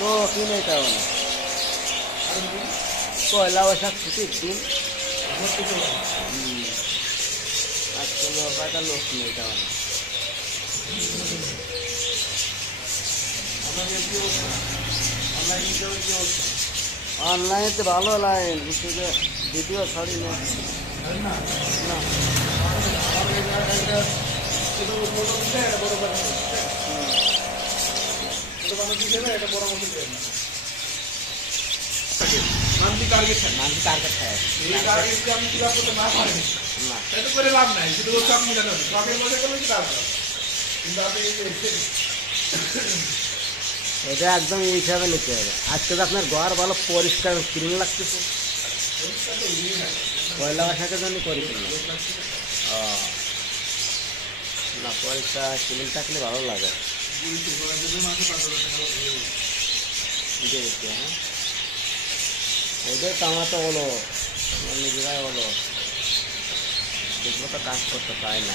লোকই নেই তেমন। পয়লা বৈশাখ ছুটির দিন আজকে লোকটা লোক নেই তেমন। অনলাইনে ভালো লাইন কিন্তু ভিডিও ছাড়ি না। মান্থলি টার্গেট থাকে, মান্থলি টার্গেট থাকে। এই টার্গেট যদি আপনি ফিল আপ করতে না পারেন না, তাহলে করে লাভ নাই, শুধু শখ মেটানো হবে। শখের মধ্যে করলে কি লাভ হবে? কিন্তু আপনি এই যে এটা একদম এই হিসাবে নিতে হবে। আজকে তো আপনার ঘর ভালো পরিষ্কার ক্লিন লাগতেছে, পয়লা বৈশাখের জন্য পরিষ্কার ও না, পরিষ্কার ক্লিন থাকলে ভালো লাগে। হ্যাঁ, ওদের কামাতে হলো, নিজেরাই হলো, দেখবো তো কাজ করতে পায় না।